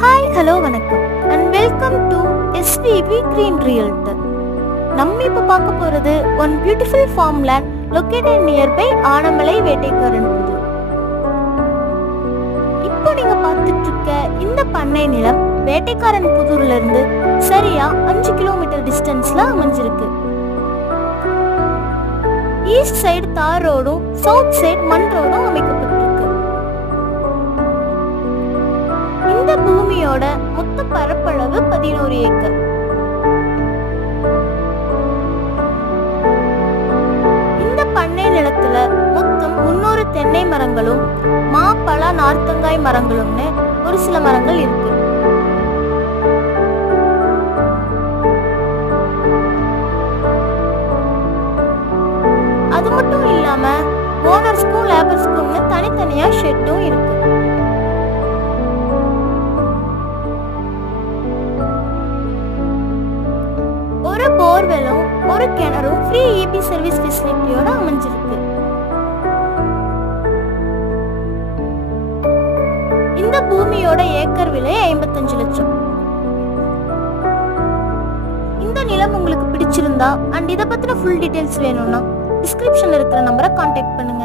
Hi hello வணக்கம் and welcome to SVP green realtor. நம்ம இப்போ பார்க்க போகிறது one beautiful farm land located nearby Anaimalai Vettaikaran Pudur. இப்போ நீங்க பார்த்துட்டு இருக்க இந்த பண்ணை நிலம் வேட்டைக்காரன் புதூர்ல இருந்து சரியா 5 கிலோமீட்டர் டிஸ்டன்ஸ்ல அமைஞ்சிருக்கு. ஈஸ்ட் சைடு தார் ரோடும் சவுத் சைடு மண் ரோடும் அமைக்கப்பட்டிருக்கு. இந்த பூமியோட மொத்த பரப்பளவு 11 ஏக்கர். இந்த பண்ணை நிலத்துல மொத்தம் 300 தென்னை மரங்களும் மாப்பழ நார்த்தங்காய் மரங்களும்னு ஒரு சில மரங்கள் இருக்கு. அது மட்டும் இல்லாம ஓனர்ஸ்க்கும் லேபர்ஸ்க்கும் தனித்தனியா ஷெட்டும் இருக்கு. ஒரு போர்வெலும் ஒரு கிணறும் ஃப்ரீ இபி சர்வீஸ் ஃபெசிலிட்டியோட அமைஞ்சிருக்கு. இந்த பூமியோட ஏக்கர் விலை 55 லட்சம். இந்த நிலம் உங்களுக்கு பிடிச்சிருந்தா அண்ட் இதை பத்தின ஃபுல் டீடைல்ஸ் வேணும்னா டிஸ்கிரிப்ஷன்ல இருக்கிற நம்பரை கான்டாக்ட் பண்ணுங்க.